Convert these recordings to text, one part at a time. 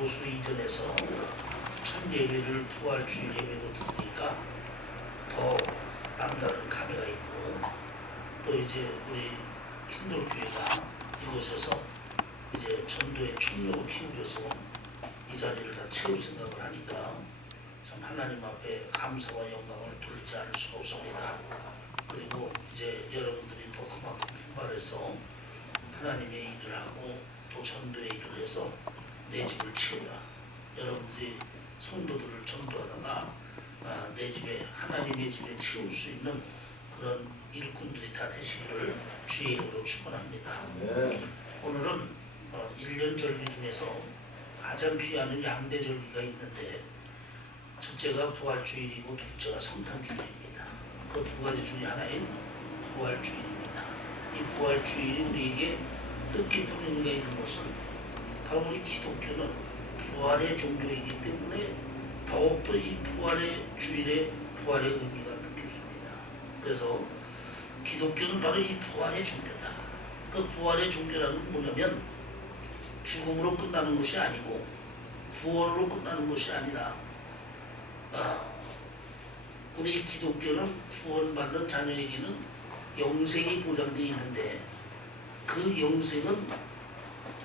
교수 이전해서 첫 예배를 부활주일 예배로 드리니까 더 남다른 감회가 있고, 또 이제 우리 힌돌교회가 이곳에서 이제 전도의 총력을 키우려서 이 자리를 다 채울 생각을 하니까 참 하나님 앞에 감사와 영광을 돌리지 않을 수가 없습니다. 그리고 이제 여러분들이 더 그만큼 분발해서 하나님의 일을 하고 또 전도의 일을 해서 내 집을 채우라. 여러분들이 성도들을 전도하다가 내 집에, 하나님의 집에 채울 수 있는 그런 일꾼들이 다 되시기를 주의 이름으로 축원합니다. 오늘은 1년 절기 중에서 가장 귀하는 양대 절기가 있는데, 첫째가 부활주일이고 둘째가 성탄주일입니다. 그 두 가지 중에 하나인 부활주일입니다. 이 부활주일이 우리에게 뜻깊은 의미가 있는 것은 바로 우리 기독교는 부활의 종교이기 때문에 더욱더 이 부활의 주일에 부활의 의미가 느껴집니다. 그래서 기독교는 바로 이 부활의 종교다. 그 부활의 종교라는 건 뭐냐면 죽음으로 끝나는 것이 아니고 구원으로 끝나는 것이 아니라, 우리 기독교는 구원받는 자녀에게는 영생이 보장되어 있는데, 그 영생은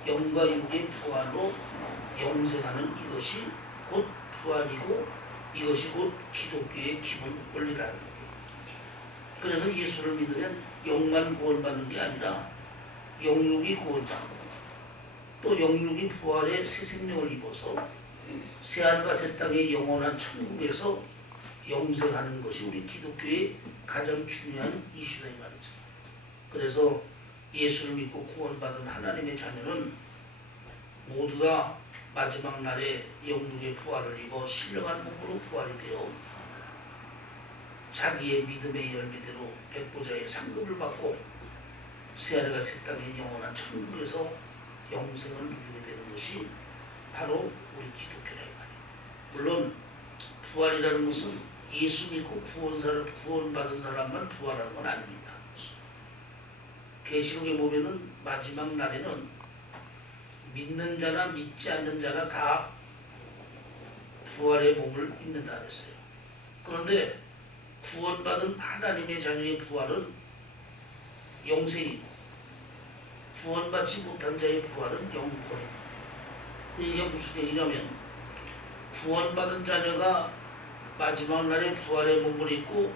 영과 육의 부활로 영생하는 이것이 곧 부활이고, 이것이 곧 기독교의 기본 원리라는 거예요. 그래서 예수를 믿으면 영만 구원받는 게 아니라 영육이 구원받고, 또 영육이 부활의 새 생명을 입어서 새하늘과 새 땅의 영원한 천국에서 영생하는 것이 우리 기독교의 가장 중요한 이슈다 이 말이죠. 그래서 예수를 믿고 구원받은 하나님의 자녀는 모두가 마지막 날에 영육의 부활을 입어 신령한 몸으로 부활이 되어 자기의 믿음의 열매대로 백보자의 상급을 받고 새하늘과 새 땅의 영원한 천국에서 영생을 누리게 되는 것이 바로 우리 기독교라 이 말이에요. 물론 부활이라는 것은 예수 믿고 구원받은 사람만 부활하는 건 아닙니다. 계시록에 보면은 마지막 날에는 믿는 자나 믿지 않는 자나 다 부활의 몸을 입는다 그랬어요. 그런데 구원받은 하나님의 자녀의 부활은 영생이고, 구원받지 못한 자의 부활은 영권입니다. 이게 무슨 얘기냐면, 구원받은 자녀가 마지막 날에 부활의 몸을 입고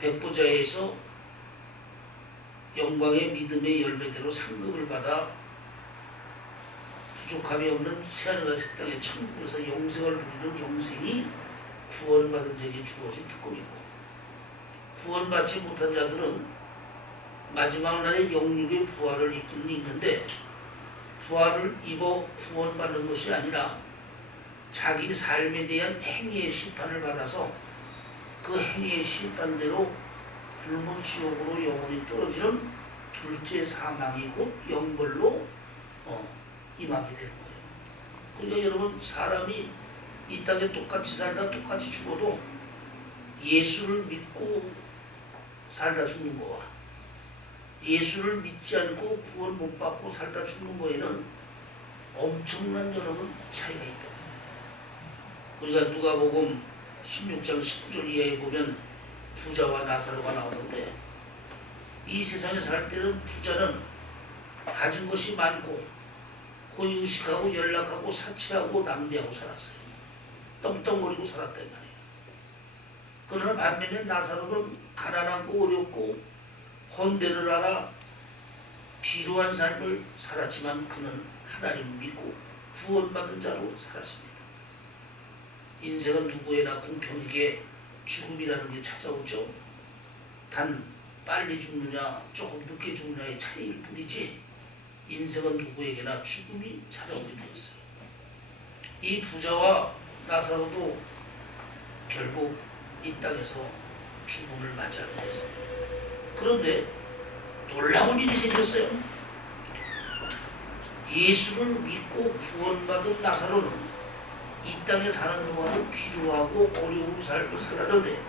백보자에서 영광의 믿음의 열매대로 상급을 받아 부족함이 없는 새하늘과 새 땅의 천국에서 영생을 누리는 영생이 구원받은 자에게 주어진 특권이고, 구원받지 못한 자들은 마지막 날에 영육의 부활을 입기는 있는데, 부활을 입어 구원받는 것이 아니라 자기 삶에 대한 행위의 심판을 받아서 그 행위의 심판대로 굶은 지옥으로 영원히 떨어지는 둘째 사망이 곧 영벌로 임하게 되는 거예요. 그러니까 여러분, 사람이 이 땅에 똑같이 살다 똑같이 죽어도 예수를 믿고 살다 죽는 거와 예수를 믿지 않고 구원 못 받고 살다 죽는 거에는 엄청난 여러분 차이가 있다. 우리가 누가복음 16장 19절 이하에 보면 부자와 나사로가 나오는데, 이 세상에 살 때는 부자는 가진 것이 많고 고의식하고 연락하고 사치하고 낭비하고 살았어요. 떵떵거리고 살았단 말이에요. 그러나 반면에 나사로는 가난하고 어렵고 헌대를 알아 비루한 삶을 살았지만 그는 하나님을 믿고 구원받은 자로 살았습니다. 인생은 누구에나 공평하게 죽음이라는 게 찾아오죠. 단 빨리 죽느냐 조금 늦게 죽느냐의 차이일 뿐이지 인생은 누구에게나 죽음이 찾아오게 되었어요. 이 부자와 나사로도 결국 이 땅에서 죽음을 맞이하게 됐습니다. 그런데 놀라운 일이 생겼어요. 예수를 믿고 구원받은 나사로는 이 땅에 사는 동안은 비루하고 어려운 삶을 살았는데,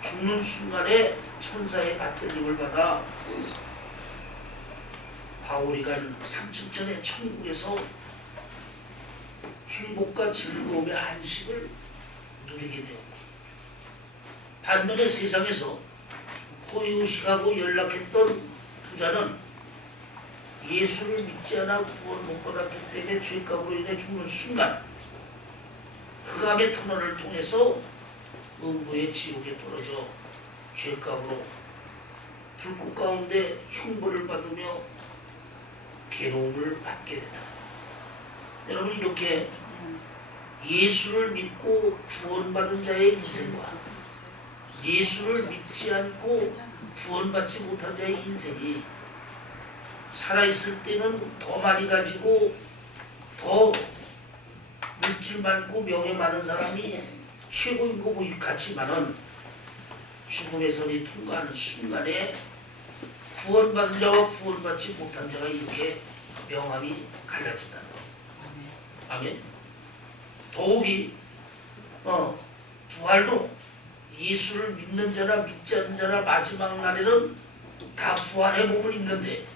죽는 순간에 천사의 받들림을 받아 바울이 간 3층 전에 천국에서 행복과 즐거움의 안식을 누리게 되었고, 반면에 세상에서 호의호식하고 연락했던 부자는 예수를 믿지 않아 구원 못 받았기 때문에 죄값으로 인해 죽는 순간 흑암의 터널을 통해서 음부의 지옥에 떨어져 죄값으로 불꽃 가운데 형벌을 받으며 괴로움을 받게 된다. 여러분, 이렇게 예수를 믿고 구원받은 자의 인생과 예수를 믿지 않고 구원받지 못한 자의 인생이 살아있을 때는 더 많이 가지고 더 물질 많고 명예 많은 사람이 최고인 거 같지만은 죽음의 선이 통과하는 순간에 구원받은 자와 구원받지 못한 자가 이렇게 명함이 갈라진다는 거예요. 아멘. 더욱이 부활도 예수를 믿는 자나 믿지 않는 자나 마지막 날에는 다 부활의 몸을 입는데,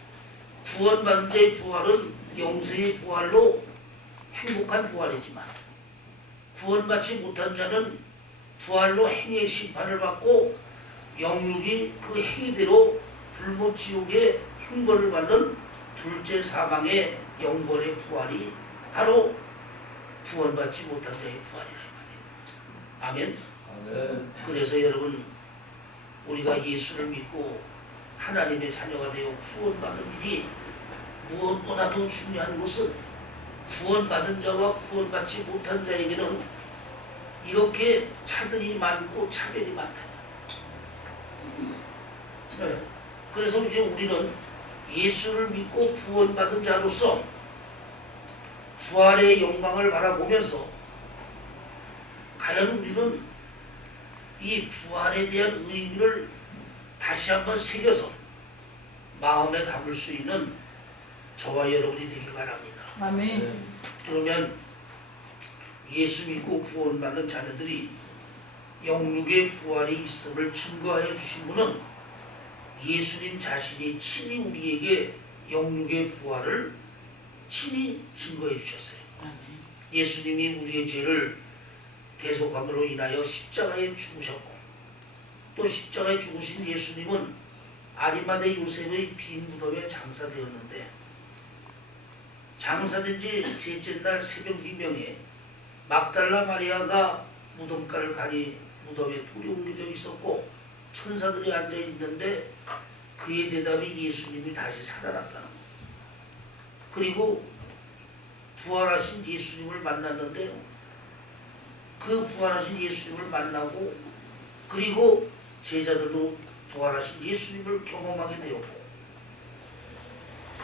구원받은 자의 부활은 영생의 부활로 행복한 부활이지만 구원받지 못한 자는 부활로 행의 심판을 받고 영육이 그 행위대로 불못 지옥의 형벌을 받는 둘째 사망의 영벌의 부활이 바로 구원받지 못한 자의 부활이라 이 말이에요. 아멘. 아멘. 그래서 여러분, 우리가 예수를 믿고 하나님의 자녀가 되어 구원받는 일이 무엇보다도 중요한 것은 구원받은 자와 구원받지 못한 자에게는 이렇게 차들이 많고 차별이 많다. 네. 그래서 이제 우리는 예수를 믿고 구원받은 자로서 부활의 영광을 바라보면서 과연 우리는 이 부활에 대한 의미를 다시 한번 새겨서 마음에 담을 수 있는 저와 여러분이 되길 바랍니다. 아멘. 그러면 예수 믿고 구원받는 자녀들이 영육의 부활이 있음을 증거하여 주신 분은 예수님 자신이 친히 우리에게 영육의 부활을 친히 증거해 주셨어요. 예수님이 우리의 죄를 대속함으로 인하여 십자가에 죽으셨고, 또 십자가에 죽으신 예수님은 아리마대 요셉의 빈 무덤에 장사되었는데, 장사된 지 셋째 날 새벽 미명에 막달라 마리아가 무덤가를 가니 무덤에 돌이 옮겨져 있었고 천사들이 앉아 있는데 그의 대답이 예수님이 다시 살아났다는 것. 그리고 부활하신 예수님을 만났는데, 그 부활하신 예수님을 만나고 그리고 제자들도 부활하신 예수님을 경험하게 되었고,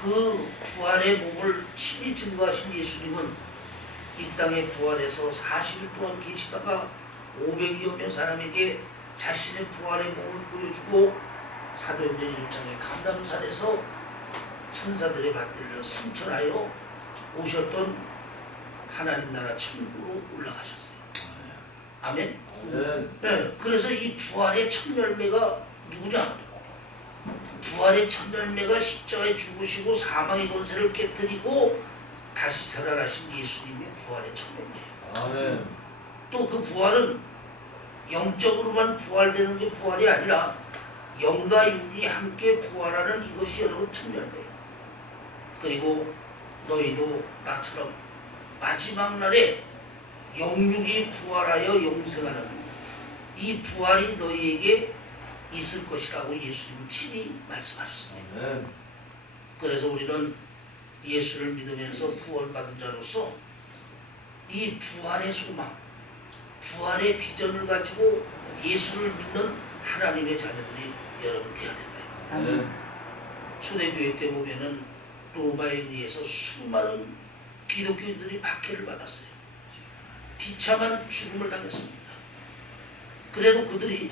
그 부활의 몸을 친히 증거하신 예수님은 이 땅에 부활해서 40일 동안 계시다가 500여 명 사람에게 자신의 부활의 몸을 보여주고 사도행전 1장의 감람산에서 천사들의 받들려 승천하여 오셨던 하나님 나라 천국으로 올라가셨어요. 아멘. 네, 그래서 이 부활의 첫 열매가 누구냐? 부활의 첫 열매가 십자가에 죽으시고 사망의 권세를 깨뜨리고 다시 살아나신 예수님의 부활의 첫 열매예요. 아멘. 또 그 부활은 영적으로만 부활되는 게 부활이 아니라 영과 육이 함께 부활하는 이것이 여러분 첫 열매예요. 그리고 너희도 나처럼 마지막 날에 영육이 부활하여 영생하는 이 부활이 너희에게 있을 것이라고 예수님 친히 말씀하셨습니다. 그래서 우리는 예수를 믿으면서 구원받은 자로서 이 부활의 소망, 부활의 비전을 가지고 예수를 믿는 하나님의 자녀들이 여러분 되어야 된다. 초대교회 때 보면은 로마에 의해서 수많은 기독교인들이 박해를 받았어요. 비참한 죽음을 당했습니다. 그래도 그들이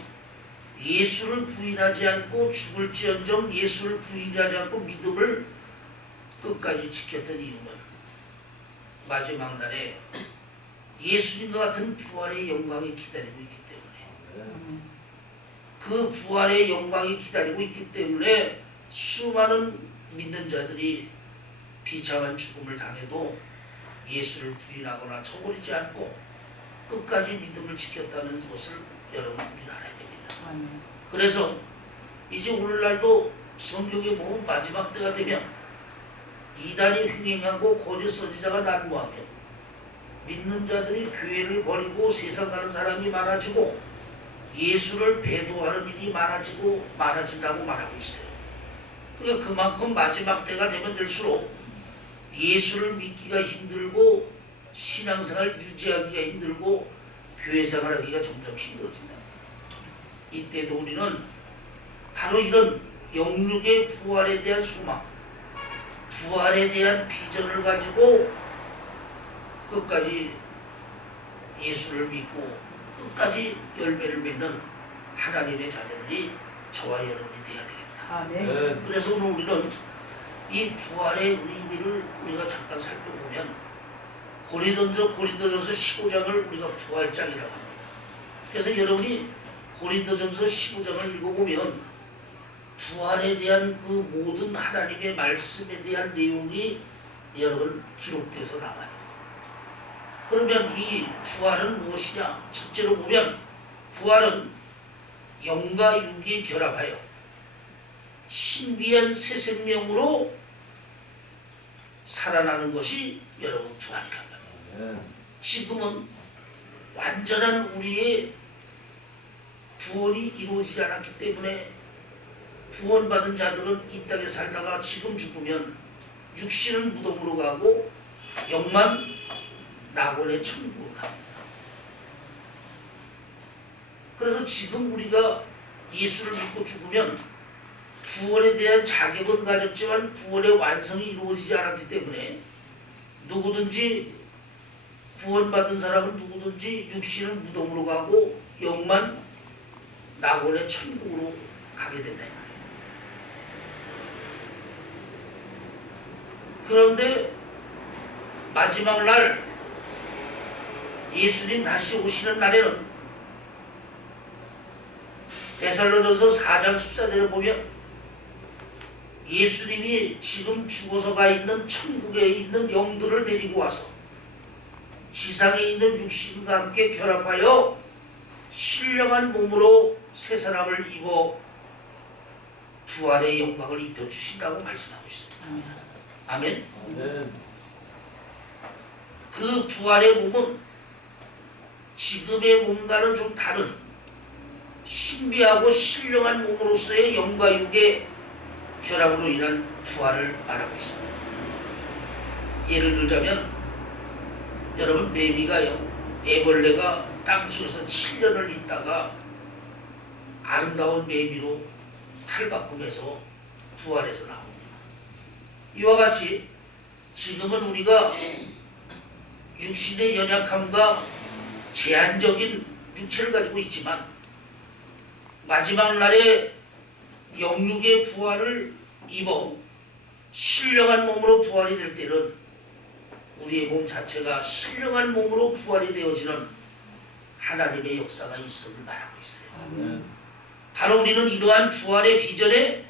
예수를 부인하지 않고 죽을지언정 예수를 부인하지 않고 믿음을 끝까지 지켰던 이유는 마지막 날에 예수님과 같은 부활의 영광이 기다리고 있기 때문에, 그 부활의 영광이 기다리고 있기 때문에 수많은 믿는 자들이 비참한 죽음을 당해도 예수를 부인하거나 쳐버리지 않고 끝까지 믿음을 지켰다는 것을 여러분 우리는 알아야 됩니다. 그래서 이제 오늘날도 성경에 보면 마지막 때가 되면 이단이 횡행하고 거짓 선지자가 난무하며 믿는 자들이 교회를 버리고 세상 가는 사람이 많아지고 예수를 배도하는 일이 많아진다고 말하고 있어요. 그러니까 그만큼 마지막 때가 되면 될수록 예수를 믿기가 힘들고 신앙생활 유지하기가 힘들고 교회 생활하기가 점점 힘들어진다. 이때도 우리는 바로 이런 영육의 부활에 대한 소망, 부활에 대한 비전을 가지고 끝까지 예수를 믿고 끝까지 열매를 맺는 하나님의 자녀들이 저와 여러분이 되어야 되겠다. 아멘. 그래서 오늘 우리는 이 부활의 의미를 우리가 잠깐 살펴보면 고린도전서 15장을 우리가 부활장이라고 합니다. 그래서 여러분이 고린도전서 15장을 읽어보면 부활에 대한 그 모든 하나님의 말씀에 대한 내용이 여러분 기록돼서 나와요. 그러면 이 부활은 무엇이냐? 첫째로 보면 부활은 영과 육이 결합하여 신비한 새 생명으로 살아나는 것이 여러분 부활이란 말이에요. 지금은 완전한 우리의 구원이 이루어지지 않았기 때문에 구원받은 자들은 이 땅에 살다가 지금 죽으면 육신은 무덤으로 가고 영만 낙원의 천국으로 갑니다. 그래서 지금 우리가 예수를 믿고 죽으면 구원에 대한 자격은 가졌지만 구원의 완성이 이루어지지 않았기 때문에 누구든지 구원받은 사람은 누구든지 육신은 무덤으로 가고 영만 낙원의 천국으로 가게 된다. 그런데 마지막 날 예수님 다시 오시는 날에는 데살로전서 4장 14절에 보면 예수님이 지금 죽어서 가 있는 천국에 있는 영들을 데리고 와서 지상에 있는 육신과 함께 결합하여 신령한 몸으로 새 사람을 입어 부활의 영광을 입혀주신다고 말씀하고 있습니다. 아멘. 아멘. 그 부활의 몸은 지금의 몸과는 좀 다른 신비하고 신령한 몸으로서의 영과 육의 결합으로 인한 부활을 말하고 있습니다. 예를 들자면 여러분 매미가요, 애벌레가 땅속에서 7년을 있다가 아름다운 매미로 탈바꿈해서 부활해서 나옵니다. 이와 같이 지금은 우리가 육신의 연약함과 제한적인 육체를 가지고 있지만 마지막 날에 영육의 부활을 입어 신령한 몸으로 부활이 될 때는 우리의 몸 자체가 신령한 몸으로 부활이 되어지는 하나님의 역사가 있음을 말하고 있어요. 바로 우리는 이러한 부활의 비전에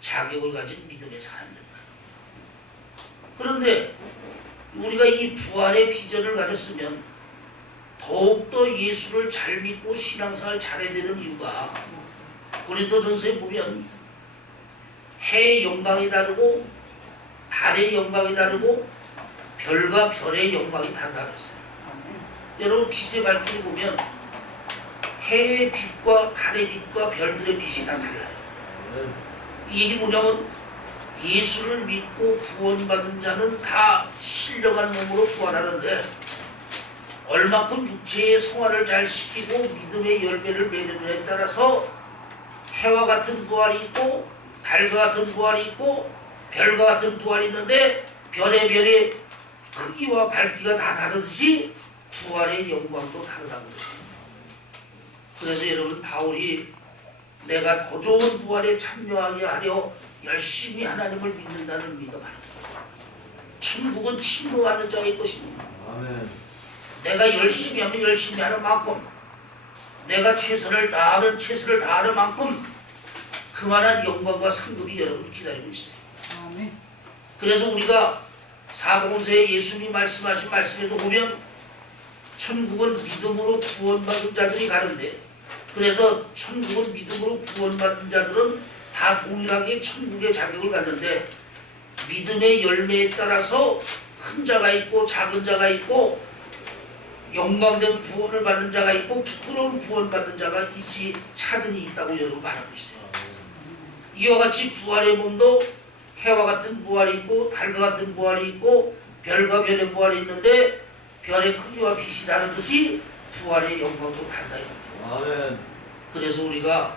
자격을 가진 믿음의 사람들입니다. 그런데 우리가 이 부활의 비전을 가졌으면 더욱더 예수를 잘 믿고 신앙생활 잘해야 되는 이유가 고린도전서에 보면 해의 영광이 다르고 달의 영광이 다르고 별과 별의 영광이 다르다고 했어요. 여러분 빛의 밝기를 보면 해의 빛과 달의 빛과 별들의 빛이 다 달라요. 이 얘기 뭐냐면 예수를 믿고 구원받은 자는 다 신령한 몸으로 부활하는데 얼마큼 육체의 성화를 잘 시키고 믿음의 열매를 맺느냐에 따라서 해와 같은 부활이 있고 달과 같은 부활이 있고 별과 같은 부활이 있는데 별의 크기와 밝기가 다 다르듯이 부활의 영광도 다르다고 그랬어요. 그래서 여러분 바울이 내가 더 좋은 부활에 참여하게 하려 열심히 하나님을 믿는다는 의미가 말합니다. 천국은 침노하는 자의 것입니다. 아멘. 내가 열심히 하면 열심히 하는 만큼 내가 최선을 다하는 만큼 그만한 영광과 상급이 여러분을 기다리고 있어요. 아멘. 그래서 우리가 사복음서에 예수님이 말씀하신 말씀에도 보면 천국은 믿음으로 구원받은 자들이 가는데, 그래서 천국은 믿음으로 구원받은 자들은 다 동일하게 천국의 자격을 갖는데, 믿음의 열매에 따라서 큰 자가 있고 작은 자가 있고 영광된 구원을 받는 자가 있고 부끄러운 구원받는 자가 있지 차등이 있다고 여러분 말하고 있어요. 이와 같이 부활의 몸도 해와 같은 부활이 있고 달과 같은 부활이 있고 별과 별의 부활이 있는데, 별의 크기와 빛이 다르듯이 부활의 영광도 달라. 아멘. 그래서 우리가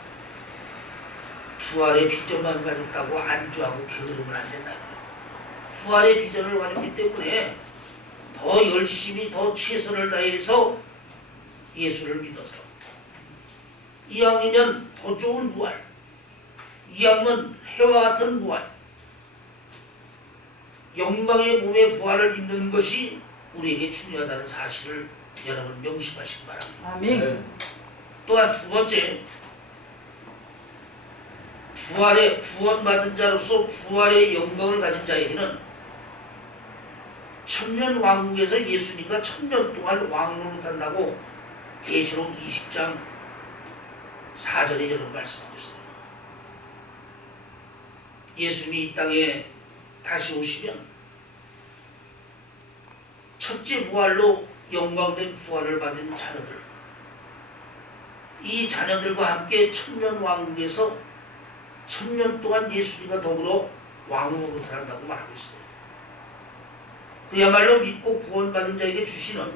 부활의 비전만 가졌다고 안주하고 게으르면 안 된다. 부활의 비전을 가졌기 때문에 더 열심히 더 최선을 다해서 예수를 믿어서, 이왕이면 더 좋은 부활, 이왕이면 해와 같은 부활, 영광의 몸의 부활을 입는 것이 우리에게 중요하다는 사실을 여러분 명심하시기 바랍니다. 아멘. 또한 두 번째, 부활의 구원받은 자로서 부활의 영광을 가진 자에게는 천년 왕국에서 예수님과 천년 동안 왕노릇 한다고 계시록 20장 4절에 여러분 말씀하고 있어요. 예수님이 이 땅에 다시 오시면 첫째 부활로 영광된 부활을 받은 자녀들, 이 자녀들과 함께 천년 왕국에서 천년 동안 예수님과 더불어 왕노릇을 한다고 말하고 있어요. 그야말로 믿고 구원받은 자에게 주시는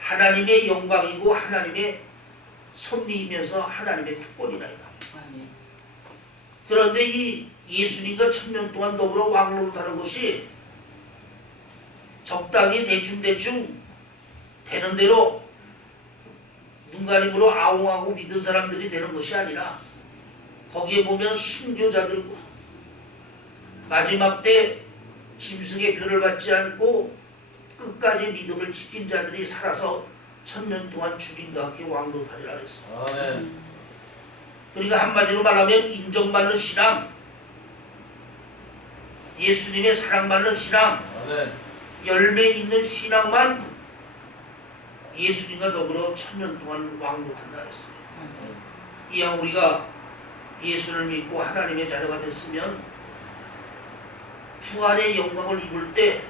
하나님의 영광이고 하나님의 섭리이면서 하나님의 특권이라이다. 아멘. 그런데 이 예수님과 천년 동안 더불어 왕노릇하는 것이 적당히 대충 되는 대로 눈가림으로 아웅하고 믿은 사람들이 되는 것이 아니라, 거기에 보면 순교자들과 마지막 때 짐승의 표를 받지 않고 끝까지 믿음을 지킨 자들이 살아서 천년 동안 주님과 함께 왕노릇하리라 그랬어요. 아멘. 그러니까 한마디로 말하면 인정받는 신앙, 예수님의 사랑받는 신앙, 아멘. 열매 있는 신앙만 예수님과 더불어 천년 동안 왕노릇한다 그랬어요. 이왕 우리가 예수를 믿고 하나님의 자녀가 됐으면 부활의 영광을 입을 때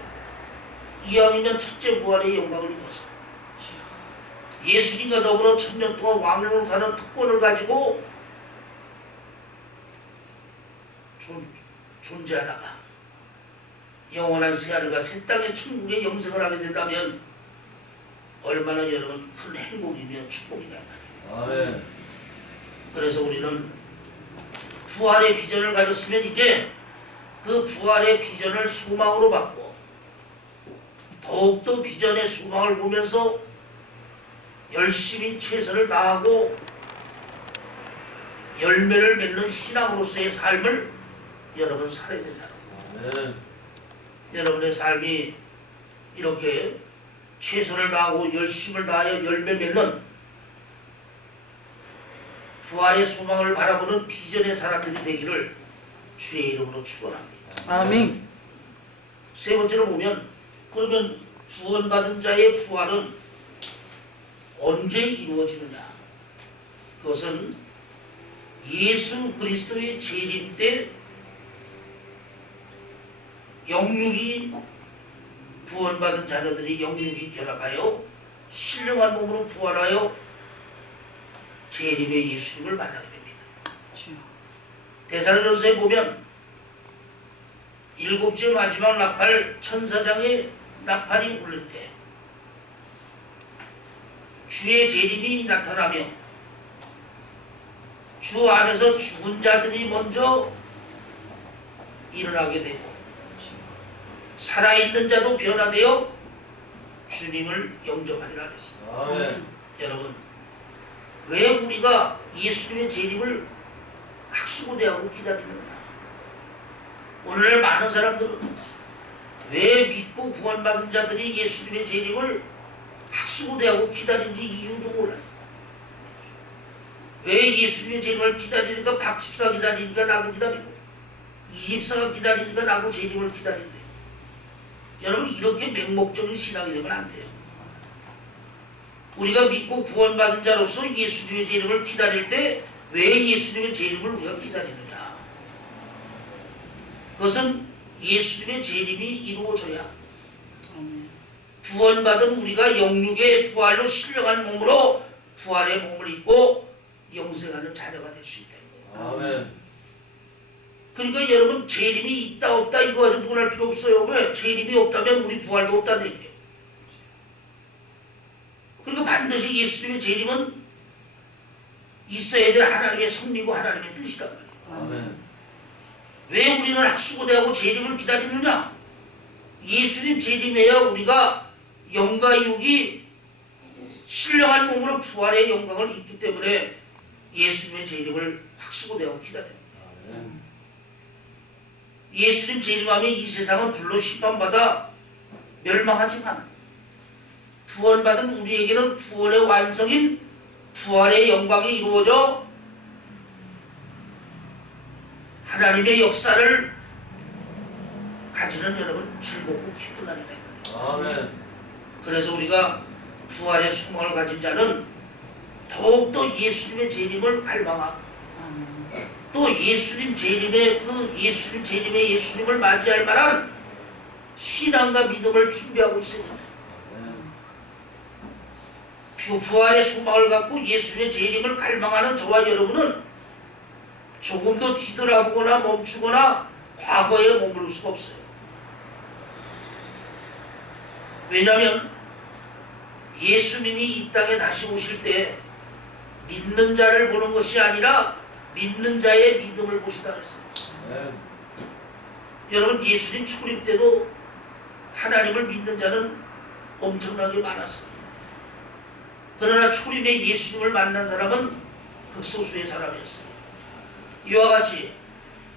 이왕이면 첫째 부활의 영광을 입어서 예수님과 더불어 천년 동안 왕노릇하는 특권을 가지고 존재하다가 영원한 새하늘과 새 땅의 천국에 영생을 하게 된다면 얼마나 여러분 큰 행복이며 축복이냐. 아멘. 그래서 우리는 부활의 비전을 가졌으면 이제 그 부활의 비전을 소망으로 받고 더욱더 비전의 소망을 보면서 열심히 최선을 다하고 열매를 맺는 신앙으로서의 삶을 여러분 살아야 된다. 아멘. 여러분의 삶이 이렇게 최선을 다하고 열심을 다하여 열매 맺는 부활의 소망을 바라보는 비전의 사람들이 되기를 주의 이름으로 축원합니다. 아멘. 세 번째로 보면, 그러면 구원받은 자의 부활은 언제 이루어지느냐? 그것은 예수 그리스도의 재림 때 영육이 구원받은 자녀들이 영육이 결합하여 신령한 몸으로 부활하여 재림의 예수님을 만나게 됩니다. 데살로니가서에 보면 일곱째 마지막 나팔, 천사장의 나팔이 울릴 때 주의 재림이 나타나며 주 안에서 죽은 자들이 먼저 일어나게 되고 살아있는 자도 변화되어 주님을 영접하리라 했습니다. 아멘. 여러분, 왜 우리가 예수님의 재림을 학수고대하고 기다리느냐? 오늘날 많은 사람들은 왜 믿고 구원받은 자들이 예수님의 재림을 학수고대하고 기다린지 이유도 몰라요. 왜 예수님의 재림을 기다리니까 박집사 기다리니까 나도 기다리고 24가 기다리니까 나도 재림을 기다린대. 여러분 이렇게 맹목적인 신앙이 되면 안 돼요. 우리가 믿고 구원받은 자로서 예수님의 재림을 기다릴 때 왜 예수님의 재림을 우리가 기다리느냐? 그것은 예수님의 재림이 이루어져야 구원받은 우리가 영육의 부활로 신령한 몸으로 부활의 몸을 입고 영생하는 자녀가 될 수 있다. 아멘. 그러니까 여러분 재림이 있다 없다 이거 가지고 논할 필요 없어요. 왜? 재림이 없다면 우리 부활도 없다는 얘기예요. 그러니까 반드시 예수님의 재림은 있어야 될 하나님의 섭리고 하나님의 뜻이란 말이에요. 아멘. 왜 우리는 학수고대하고 재림을 기다리느냐? 예수님 재림해야 우리가 영과 육이 신령한 몸으로 부활의 영광을 입기 때문에 예수님의 재림을 학수고대하고 기다립니다. 아멘. 예수님 재림하면 이 세상은 불로 심판받아 멸망하지만 구원받은 우리에게는 구원의 완성인 부활의 영광이 이루어져 하나님의 역사를 가지는 여러분 즐겁고 기쁜 날이 될 거예요. 아멘. 그래서 우리가 부활의 소망을 가진 자는 더욱더 예수님의 재림을 갈망하고 또 예수님 재림의 예수님을 맞이할 만한 신앙과 믿음을 준비하고 있어야 됩니다. 부활의 소망을 갖고 예수님의 재림을 갈망하는 저와 여러분은 조금도 뒤돌아보거나 멈추거나 과거에 머무를 수가 없어요. 왜냐하면 예수님이 이 땅에 다시 오실 때 믿는 자를 보는 것이 아니라 믿는 자의 믿음을 보시다 그랬어요. 여러분 예수님 출입 때도 하나님을 믿는 자는 엄청나게 많았어요. 그러나 초림에 예수님을 만난 사람은 극소수의 사람이었어요. 이와 같이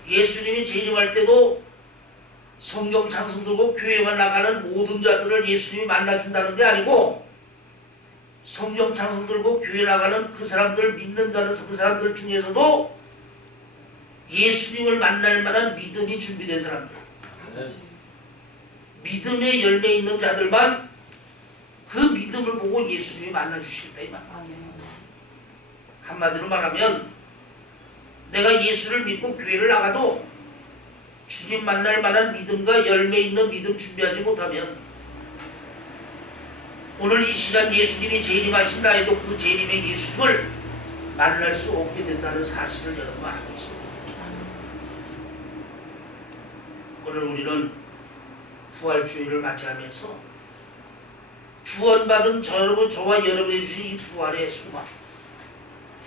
예수님이 재림할 때도 성경 찬송 들고 교회만 나가는 모든 자들을 예수님이 만나준다는 게 아니고 성경 찬송 들고 교회 나가는 그 사람들 믿는 자는 그 사람들 중에서도 예수님을 만날 만한 믿음이 준비된 사람들 믿음의 열매 있는 자들만 그 믿음을 보고 예수님이 만나주시겠다 이 말. 한마디로 말하면 내가 예수를 믿고 교회를 나가도 주님 만날 만한 믿음과 열매 있는 믿음 준비하지 못하면 오늘 이 시간 예수님이 재림하신다 해도 그 재림의 예수님을 만날 수 없게 된다는 사실을 여러분 알고 있습니다. 오늘 우리는 부활주의를 맞이하면서 구원받은 저와 여러분이 주신 이 부활의 소망,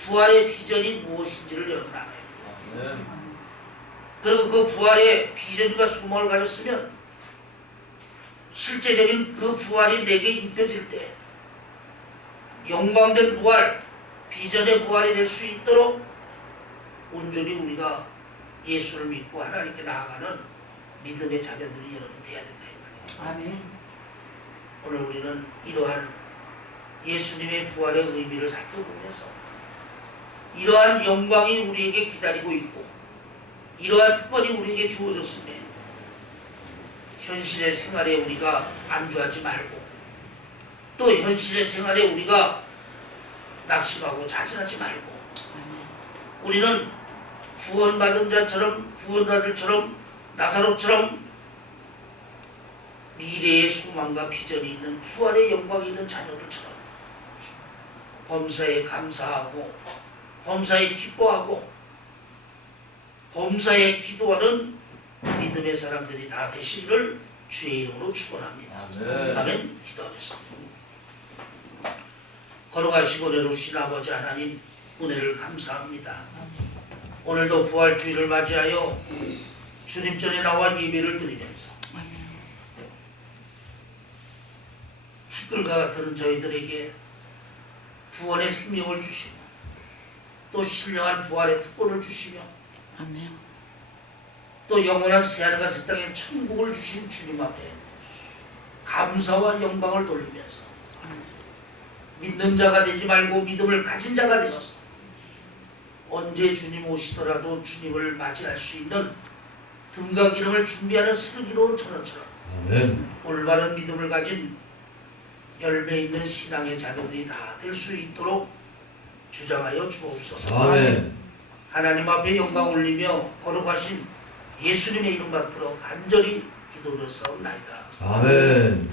부활의 비전이 무엇인지를 여러분 알아요. 그리고 그 부활의 비전과 소망을 가졌으면 실제적인 그 부활이 내게 입혀질 때 영광된 부활, 비전의 부활이 될 수 있도록 온전히 우리가 예수를 믿고 하나님께 나아가는 믿음의 자녀들이 여러분 돼야 된다 이 말이에요. 아멘. 오늘 우리는 이러한 예수님의 부활의 의미를 살펴보면서 이러한 영광이 우리에게 기다리고 있고 이러한 특권이 우리에게 주어졌음에 현실의 생활에 우리가 안주하지 말고 또 현실의 생활에 우리가 낙심하고 자진하지 말고 우리는 구원받은 자처럼 구원자들처럼 나사로처럼 미래의 소망과 비전이 있는 부활의 영광이 있는 자녀들처럼 범사에 감사하고 범사에 기뻐하고 범사에 기도하는 믿음의 사람들이 다 되시기를 주의 이름으로 축원합니다. 아멘. 기도하겠습니다. 걸어가시고 내려오신 아버지 하나님 은혜를 감사합니다. 오늘도 부활주의를 맞이하여 주님 전에 나와 예배를 드리면서 티끌과 같은 저희들에게 구원의 생명을 주시고 또 신령한 부활의 특권을 주시며 아멘. 또 영원한 새하늘과 새 땅의 천국을 주신 주님 앞에 감사와 영광을 돌리면서 믿는 자가 되지 말고 믿음을 가진 자가 되어서 언제 주님 오시더라도 주님을 맞이할 수 있는 등과 기름을 준비하는 슬기로운 천원처럼 아멘. 올바른 믿음을 가진 열매 있는 신앙의 자녀들이 다 될 수 있도록 주장하여 주옵소서. 아멘. 하나님 앞에 영광 올리며 거룩하신 예수님의 이름 받들어 간절히 기도드렸사옵나이다. 아멘.